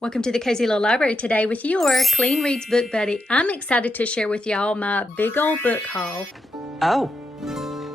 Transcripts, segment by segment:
Welcome to the Cozy Little Library today with your Clean Reads Book Buddy. I'm excited to share with y'all my big old book haul. Oh,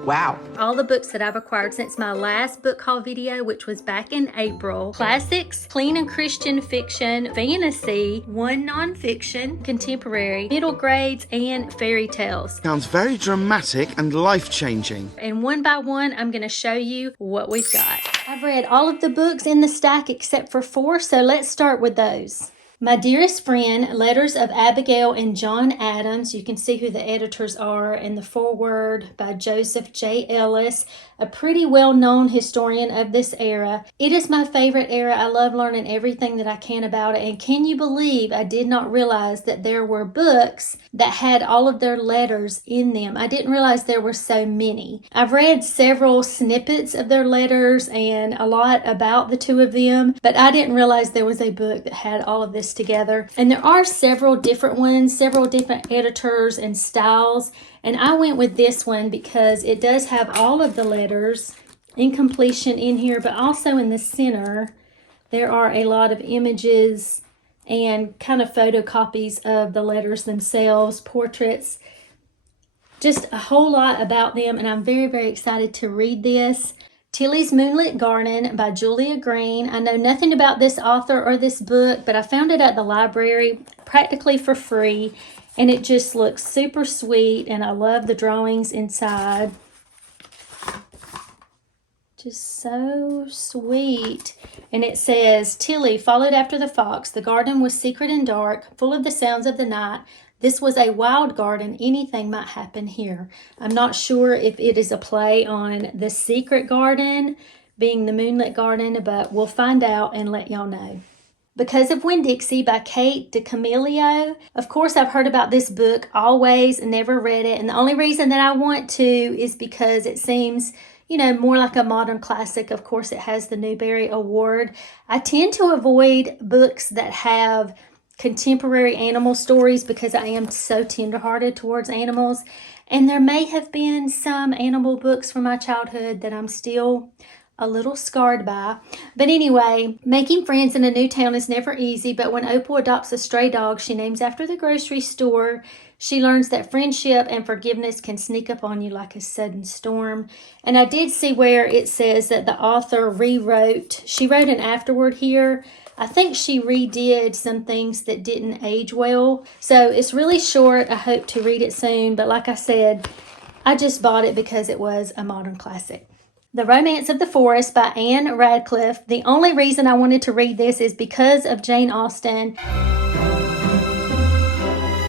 wow. All the books that I've acquired since my last book haul video, which was back in April. Classics, clean and Christian fiction, fantasy, one nonfiction, contemporary, middle grades, and fairy tales. Sounds very dramatic and life-changing. And one by one, I'm going to show you what we've got. I've read all of the books in the stack except for 4, so let's start with those. My Dearest Friend, Letters of Abigail and John Adams. You can see who the editors are in the foreword by Joseph J. Ellis, a pretty well-known historian of this era. It is my favorite era. I love learning everything that I can about it. And can you believe I did not realize that there were books that had all of their letters in them? I didn't realize there were so many. I've read several snippets of their letters and a lot about the two of them, but I didn't realize there was a book that had all of this together. And there are several different ones, several different editors and styles. And I went with this one because it does have all of the letters in completion in here, but also in the center, there are a lot of images and kind of photocopies of the letters themselves, portraits, just a whole lot about them. And I'm very, very excited to read this. Tilly's Moonlit Garden by Julia Green. I know nothing about this author or this book, but I found it at the library practically for free, and it just looks super sweet, and I love the drawings inside. Just so sweet. And it says, Tilly followed after the fox. The garden was secret and dark, full of the sounds of the night. This was a wild garden. Anything might happen here. I'm not sure if it is a play on the secret garden being the moonlit garden, but we'll find out and let y'all know. Because of Winn, Dixie by Kate Dicamillo. Of course, I've heard about this book always, never read it. And the only reason that I want to is because it seems, you know, more like a modern classic. Of course, it has the Newbery Award. I tend to avoid books that have contemporary animal stories because I am so tenderhearted towards animals. And there may have been some animal books from my childhood that I'm still a little scarred by. But anyway, making friends in a new town is never easy, but when Opal adopts a stray dog she names after the grocery store, she learns that friendship and forgiveness can sneak up on you like a sudden storm. And I did see where it says that the author she wrote an afterword here. I think she redid some things that didn't age well. So it's really short. I hope to read it soon. But like I said, I just bought it because it was a modern classic. The Romance of the Forest by Anne Radcliffe. The only reason I wanted to read this is because of Jane Austen.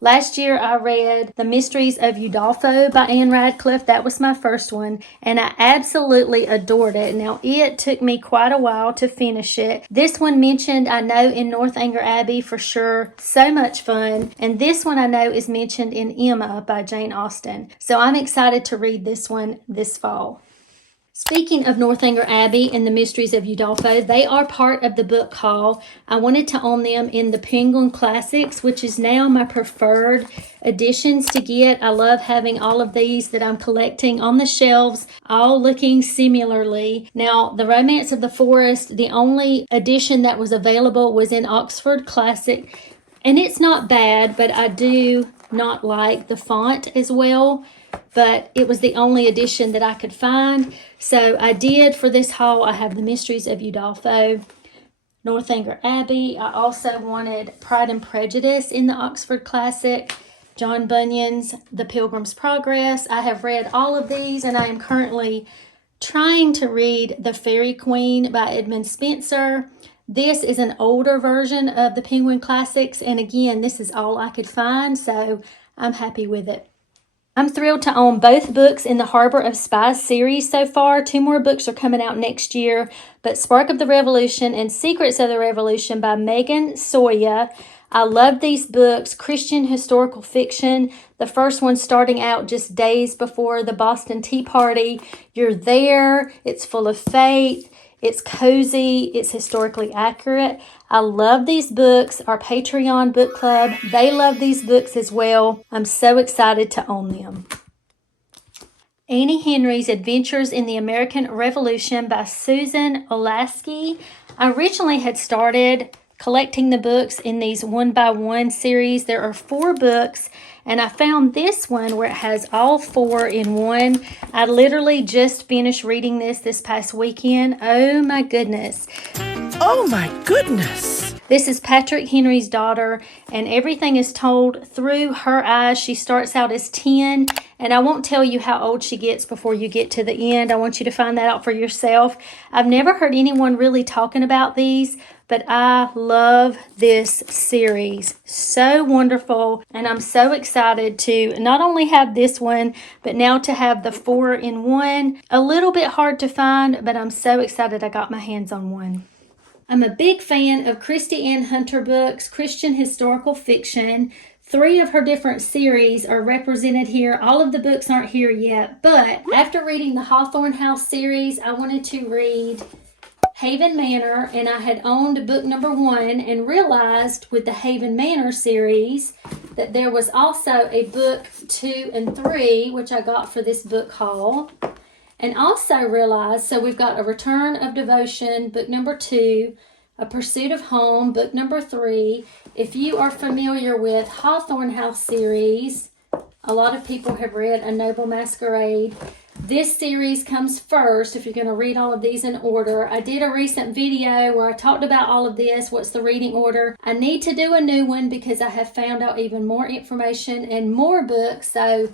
Last year I read The Mysteries of Udolpho by Anne Radcliffe. That was my first one, and I absolutely adored it. Now, it took me quite a while to finish it. This one mentioned, I know, in Northanger Abbey for sure. So much fun. And this one I know is mentioned in Emma by Jane Austen. So I'm excited to read this one this fall. Speaking of Northanger Abbey and the Mysteries of Udolpho, they are part of the book haul. I wanted to own them in the Penguin Classics, which is now my preferred editions to get. I love having all of these that I'm collecting on the shelves, all looking similarly. Now, the Romance of the Forest, the only edition that was available was in Oxford Classic, and it's not bad, but I do not like the font as well. But it was the only edition that I could find. So I did, for this haul, I have The Mysteries of Udolpho, Northanger Abbey. I also wanted Pride and Prejudice in the Oxford Classic, John Bunyan's The Pilgrim's Progress. I have read all of these, and I am currently trying to read The Faerie Queene by Edmund Spenser. This is an older version of the Penguin Classics, and again, this is all I could find, so I'm happy with it. I'm thrilled to own both books in the Harbor of Spies series so far. 2 more books are coming out next year, but Spark of the Revolution and Secrets of the Revolution by Megan Soja. I love these books, Christian historical fiction. The first one starting out just days before the Boston Tea Party. You're there, it's full of faith. It's cozy. It's historically accurate. I love these books. Our Patreon book club, they love these books as well. I'm so excited to own them. Annie Henry's Adventures in the American Revolution by Susan Olaski. I originally had started collecting the books in these one by one series. There are 4 books, and I found this one where it has all 4 in one. I literally just finished reading this past weekend. Oh my goodness. Oh my goodness. This is Patrick Henry's daughter, and everything is told through her eyes. She starts out as 10, and I won't tell you how old she gets before you get to the end. I want you to find that out for yourself. I've never heard anyone really talking about these, but I love this series. So wonderful, and I'm so excited to not only have this one, but now to have the 4 in one. A little bit hard to find, but I'm so excited I got my hands on one. I'm a big fan of Christie Ann Hunter books, Christian historical fiction. 3 of her different series are represented here. All of the books aren't here yet, but after reading the Hawthorne House series, I wanted to read Haven Manor, and I had owned book number 1 and realized with the Haven Manor series that there was also a book 2 and 3, which I got for this book haul. And also realized, so we've got A Return of Devotion, book number 2, A Pursuit of Home, book number 3. If you are familiar with Hawthorne House series, a lot of people have read A Noble Masquerade. This series comes first if you're going to read all of these in order. I did a recent video where I talked about all of this, what's the reading order. I need to do a new one because I have found out even more information and more books, so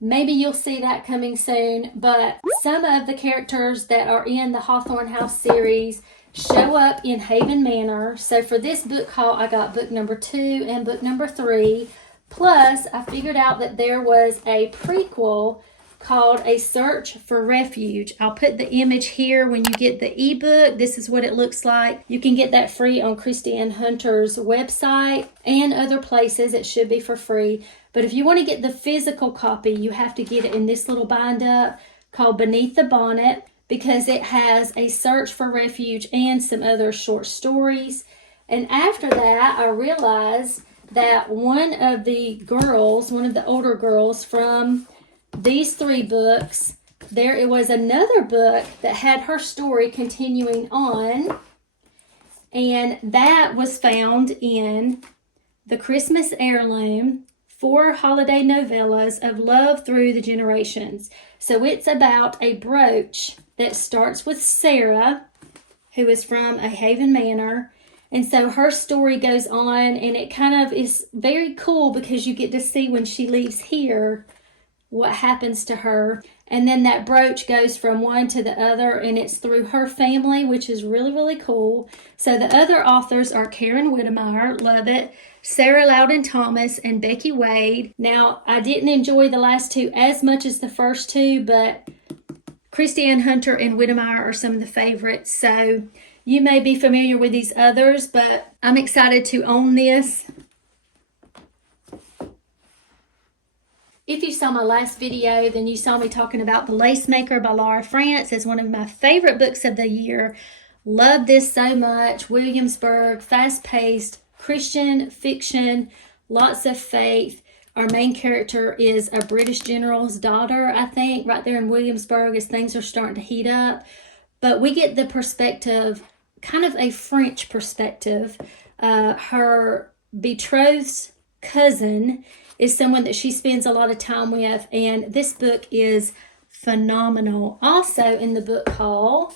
maybe you'll see that coming soon. But some of the characters that are in the Hawthorne House series show up in Haven Manor. So for this book haul, I got book number 2 and book number 3. Plus, I figured out that there was a prequel called A Search for Refuge. I'll put the image here when you get the ebook. This is what it looks like. You can get that free on Christie Ann Hunter's website and other places. It should be for free. But if you want to get the physical copy, you have to get it in this little bind up called Beneath the Bonnet, because it has A Search for Refuge and some other short stories. And after that, I realized that one of the older girls from these 3 books, it was another book that had her story continuing on, and that was found in The Christmas Heirloom, 4 holiday novellas of love through the generations. So it's about a brooch that starts with Sarah, who is from a Haven Manor. And so her story goes on, and it kind of is very cool because you get to see when she leaves here what happens to her. And then that brooch goes from one to the other, and it's through her family, which is really, really cool. So the other authors are Karen Whittemire, love it, Sarah Loudon Thomas, and Becky Wade. Now, I didn't enjoy the last 2 as much as the first 2, but Christie Ann Hunter and Whittemire are some of the favorites. So you may be familiar with these others, but I'm excited to own this. If you saw my last video, then you saw me talking about The Lace Maker by Laura France as one of my favorite books of the year. Love this so much. Williamsburg, fast-paced, Christian fiction, lots of faith. Our main character is a British general's daughter, I think, right there in Williamsburg as things are starting to heat up. But we get the perspective, kind of a French perspective. Her betrothed's cousin is someone that she spends a lot of time with, and this book is phenomenal. Also in the book haul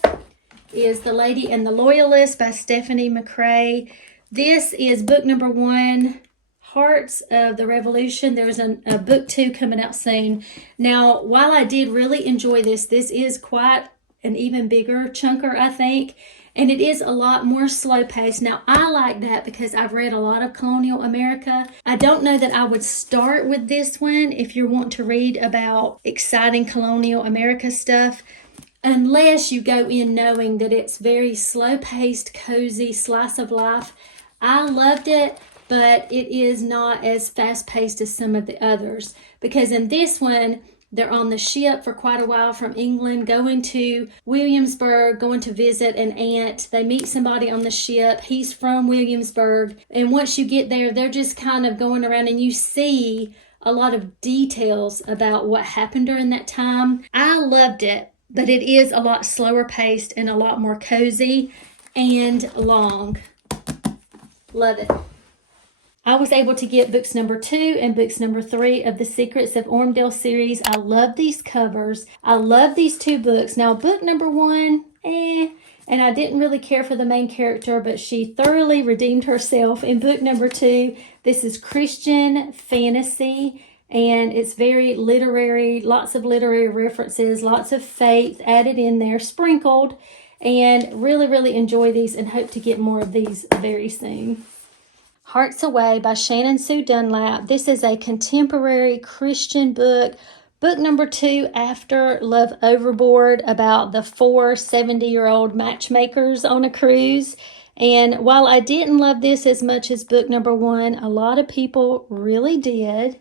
is The Lady and the Loyalist by Stephanie McCrae. This is book number 1, Hearts of the Revolution. There's a book 2 coming out soon. Now, while I did really enjoy this is quite an even bigger chunker, I think. And it is a lot more slow paced. Now, I like that because I've read a lot of Colonial America. I don't know that I would start with this one if you're wanting to read about exciting Colonial America stuff, unless you go in knowing that it's very slow paced, cozy, slice of life. I loved it, but it is not as fast paced as some of the others, because in this one, they're on the ship for quite a while from England, going to Williamsburg, going to visit an aunt. They meet somebody on the ship. He's from Williamsburg. And once you get there, they're just kind of going around, and you see a lot of details about what happened during that time. I loved it, but it is a lot slower paced and a lot more cozy and long. Love it. I was able to get books number 2 and books number 3 of the Secrets of Ormdale series. I love these covers. I love these 2 books. Now, book number 1, and I didn't really care for the main character, but she thoroughly redeemed herself in book number 2. This is Christian fantasy, and it's very literary, lots of literary references, lots of faith added in there, sprinkled, and really, really enjoy these and hope to get more of these very soon. Hearts Away by Shannon Sue Dunlap. This is a contemporary Christian book. Book number 2 after Love Overboard, about the 4 70-year-old matchmakers on a cruise. And while I didn't love this as much as book number 1, a lot of people really did.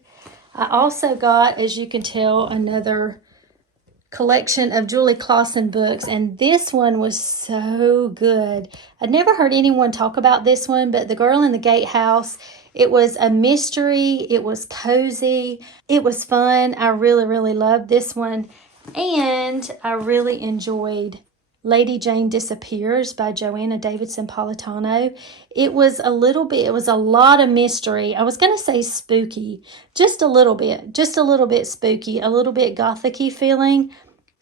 I also got, as you can tell, another collection of Julie Clausen books, and this one was so good. I'd never heard anyone talk about this one, but The Girl in the Gatehouse. It was a mystery. It was cozy. It was fun. I really, really loved this one. And I really enjoyed Lady Jane Disappears by Joanna Davidson Politano. It was a lot of mystery. I was going to say spooky, just a little bit spooky, a little bit gothic-y feeling.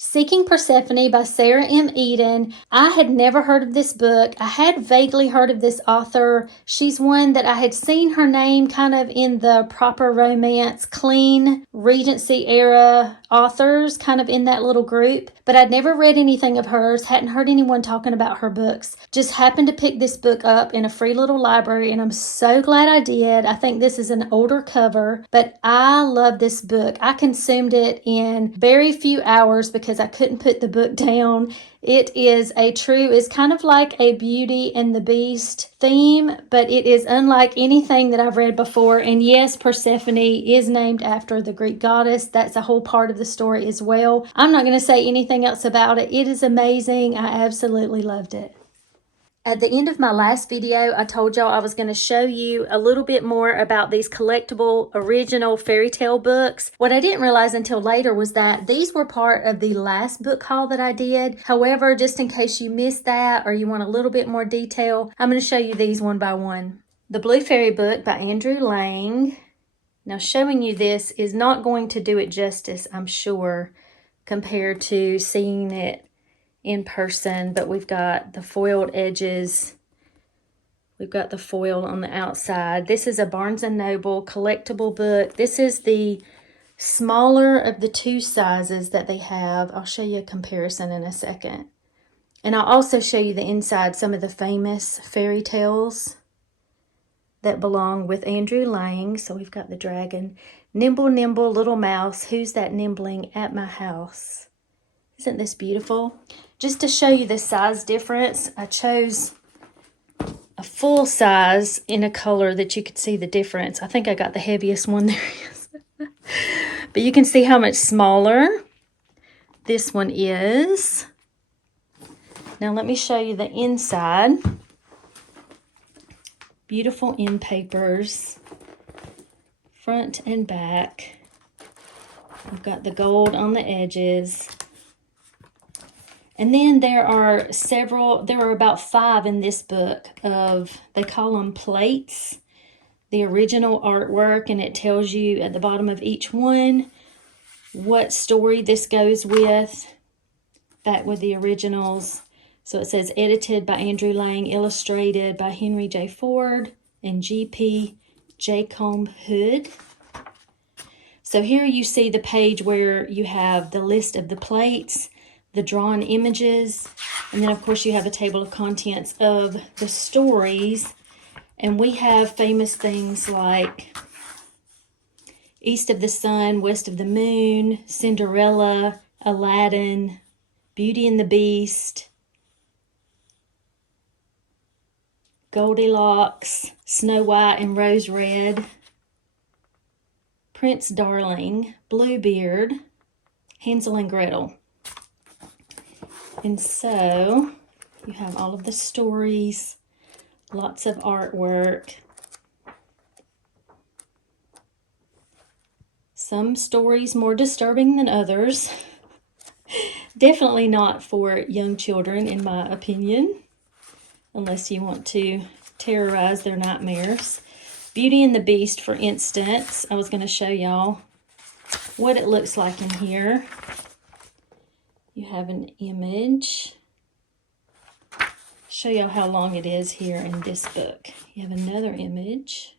Seeking Persephone by Sarah M. Eden. I had never heard of this book. I had vaguely heard of this author. She's one that I had seen her name kind of in the proper romance, clean, Regency era authors, kind of in that little group. But I'd never read anything of hers, hadn't heard anyone talking about her books. Just happened to pick this book up in a free little library, and I'm so glad I did. I think this is an older cover, but I love this book. I consumed it in very few hours because I couldn't put the book down. It is it's kind of like a Beauty and the Beast theme, but it is unlike anything that I've read before. And yes, Persephone is named after the Greek goddess. That's a whole part of the story as well. I'm not going to say anything else about it. It is amazing. I absolutely loved it. At the end of my last video, I told y'all I was going to show you a little bit more about these collectible original fairy tale books. What I didn't realize until later was that these were part of the last book haul that I did. However, just in case you missed that or you want a little bit more detail, I'm going to show you these one by one. The Blue Fairy book by Andrew Lang. Now, showing you this is not going to do it justice, I'm sure, compared to seeing it in person, but we've got the foiled edges. We've got the foil on the outside. This is a Barnes & Noble collectible book. This is the smaller of the 2 sizes that they have. I'll show you a comparison in a second. And I'll also show you the inside, some of the famous fairy tales that belong with Andrew Lang. So we've got the dragon. Nimble, nimble, little mouse, who's that nimbling at my house? Isn't this beautiful? Just to show you the size difference, I chose a full size in a color that you could see the difference. I think I got the heaviest one there is. But you can see how much smaller this one is. Now let me show you the inside. Beautiful end papers, front and back. We've got the gold on the edges. And then there are about 5 in this book they call them plates, the original artwork, and it tells you at the bottom of each one what story this goes with, back with the originals. So it says edited by Andrew Lang, illustrated by Henry J. Ford and G.P. Jacomb Hood. So here you see the page where you have the list of the plates, the drawn images, and then of course you have a table of contents of the stories. And we have famous things like East of the Sun, West of the Moon, Cinderella, Aladdin, Beauty and the Beast, Goldilocks, Snow White and Rose Red, Prince Darling, Bluebeard, Hansel and Gretel. And so you have all of the stories, lots of artwork. Some stories more disturbing than others. Definitely not for young children, in my opinion, unless you want to terrorize their nightmares. Beauty and the Beast, for instance, I was going to show y'all what it looks like in here. You have an image. Show y'all how long it is here in this book. You have another image.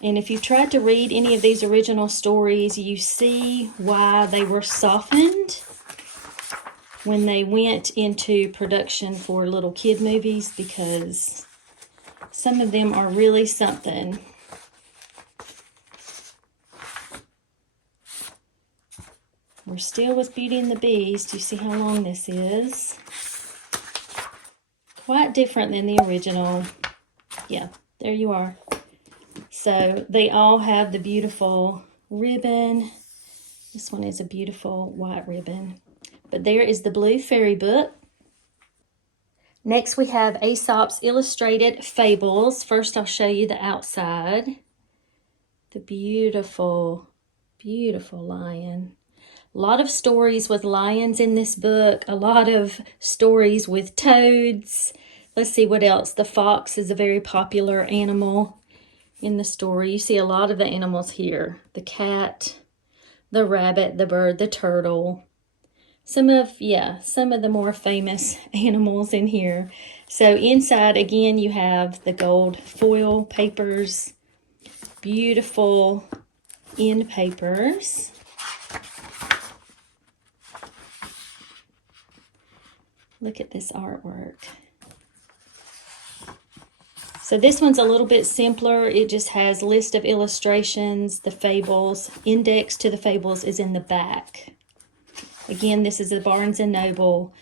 And if you've tried to read any of these original stories, you see why they were softened when they went into production for little kid movies, because some of them are really something. We're still with Beauty and the Beast. You see how long this is? Quite different than the original. Yeah, there you are. So they all have the beautiful ribbon. This one is a beautiful white ribbon. But there is the blue fairy book. Next we have Aesop's Illustrated Fables. First I'll show you the outside. The beautiful, beautiful lion. A lot of stories with lions in this book. A lot of stories with toads. Let's see what else. The fox is a very popular animal in the story. You see a lot of the animals here. The cat, the rabbit, the bird, the turtle. Some of the more famous animals in here. So inside, again, you have the gold foil papers. Beautiful end papers. Look at this artwork. So this one's a little bit simpler. It just has list of illustrations, the fables. Index to the fables is in the back. Again, this is a Barnes & Noble.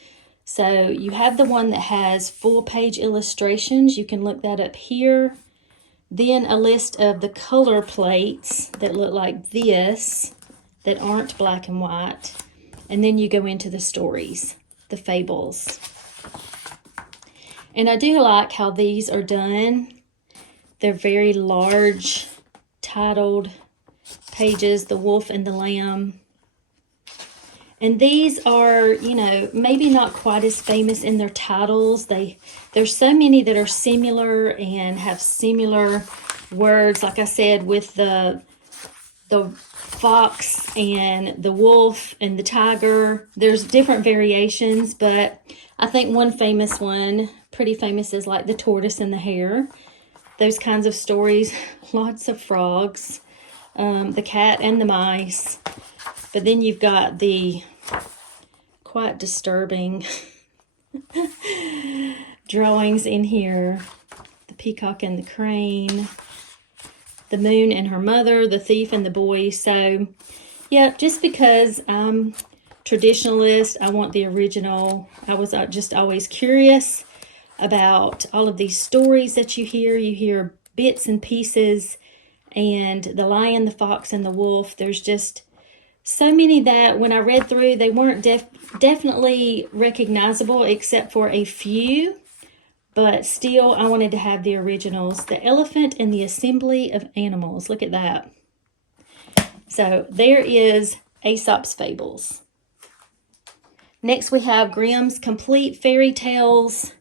So you have the one that has full page illustrations. You can look that up here. Then a list of the color plates that look like this, that aren't black and white. And then you go into the stories, the fables. And I do like how these are done. They're very large, titled pages, The Wolf and the Lamb. And these are, you know, maybe not quite as famous in their titles. There's so many that are similar and have similar words. Like I said, with the fox and the wolf and the tiger, there's different variations, but I think one famous one, pretty famous, is like the tortoise and the hare. Those kinds of stories. Lots of frogs. The cat and the mice. But then you've got the quite disturbing drawings in here. The peacock and the crane. The moon and her mother. The thief and the boy. So, yeah, just because I'm traditionalist, I want the original. I was just always curious about all of these stories that you hear. You hear bits and pieces. And the lion, the fox, and the wolf. There's just so many that when I read through, they weren't definitely recognizable except for a few. But still, I wanted to have the originals. The Elephant and the Assembly of Animals. Look at that. So there is Aesop's Fables. Next we have Grimm's Complete Fairy Tales.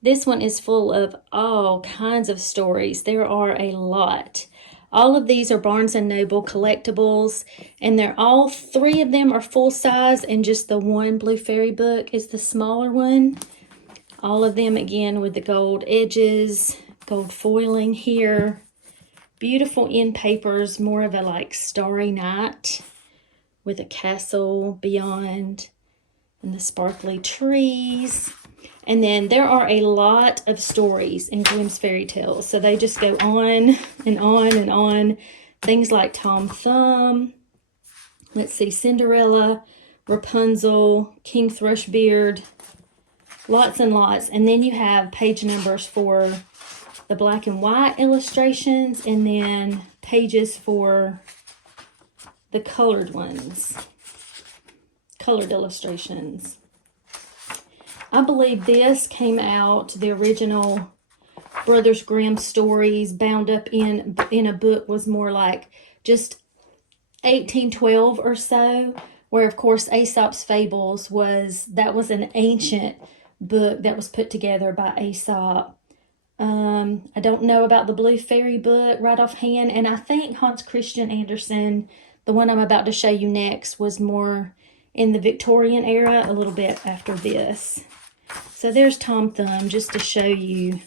This one is full of all kinds of stories. There are a lot. All of these are Barnes & Noble collectibles, and all three of them are full size, and just the one Blue Fairy book is the smaller one. All of them, again, with the gold edges, gold foiling here. Beautiful end papers, more of a like Starry Night with a castle beyond and the sparkly trees. And then there are a lot of stories in Grimm's fairy tales. So they just go on and on and on. Things like Tom Thumb. Let's see, Cinderella, Rapunzel, King Thrushbeard. Lots and lots. And then you have page numbers for the black and white illustrations. And then pages for the colored ones. Colored illustrations. I believe this came out, the original Brothers Grimm stories bound up in a book was more like just 1812 or so, where of course Aesop's Fables was an ancient book that was put together by Aesop. I don't know about the Blue Fairy book right offhand, and I think Hans Christian Andersen, the one I'm about to show you next, was more in the Victorian era, a little bit after this. So there's Tom Thumb, just to show you.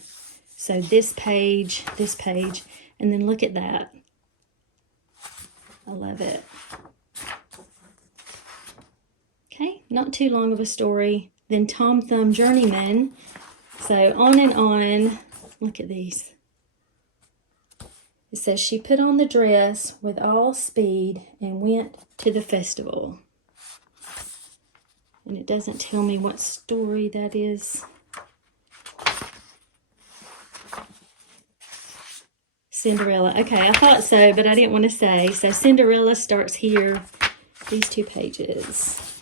So this page, and then look at that. I love it. Okay, not too long of a story. Then Tom Thumb Journeyman. So on and on. Look at these. It says, she put on the dress with all speed and went to the festival. And it doesn't tell me what story that is. Cinderella. Okay, I thought so, but I didn't want to say. So Cinderella starts here, these 2 pages.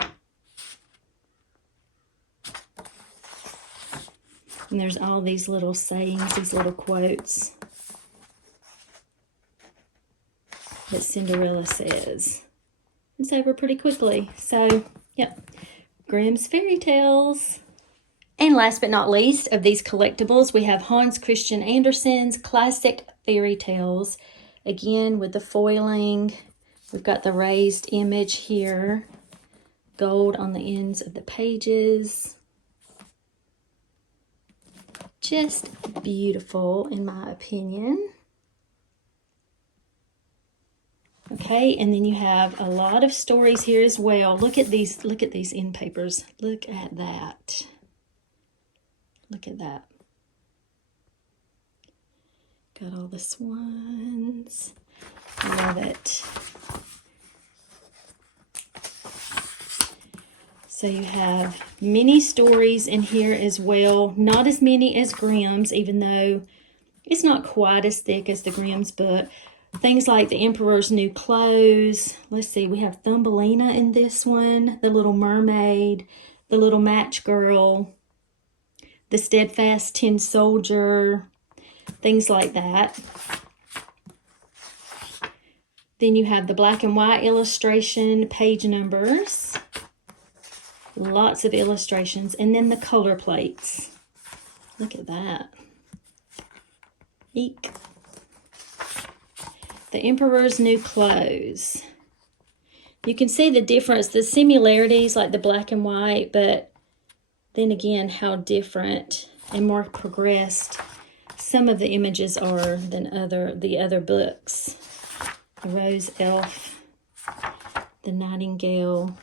And there's all these little sayings, these little quotes that Cinderella says. It's over pretty quickly. So, yep, Grimm's fairy tales. And last but not least of these collectibles, we have Hans Christian Andersen's classic fairy tales. Again, with the foiling. We've got the raised image here. Gold on the ends of the pages. Just beautiful, in my opinion. Okay, and then you have a lot of stories here as well. Look at these end papers. Look at that. Look at that. Got all the swans. I love it. So you have many stories in here as well. Not as many as Grimm's, even though it's not quite as thick as the Grimm's book. Things like The Emperor's New Clothes. Let's see, we have Thumbelina in this one. The Little Mermaid. The Little Match Girl. The Steadfast Tin Soldier. Things like that. Then you have the black and white illustration page numbers. Lots of illustrations. And then the color plates. Look at that. Eek. The Emperor's New Clothes. You can see the difference, the similarities like the black and white, but then again how different and more progressed some of the images are than the other books. The Rose Elf, the Nightingale.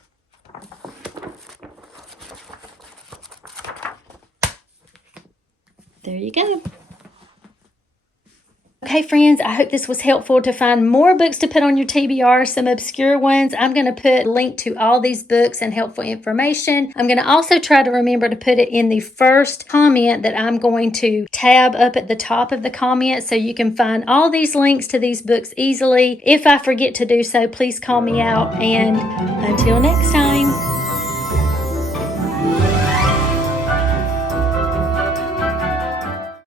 There you go. Okay, friends, I hope this was helpful to find more books to put on your TBR, some obscure ones. I'm going to put a link to all these books and helpful information. I'm going to also try to remember to put it in the first comment that I'm going to tab up at the top of the comment so you can find all these links to these books easily. If I forget to do so, please call me out. And until next time.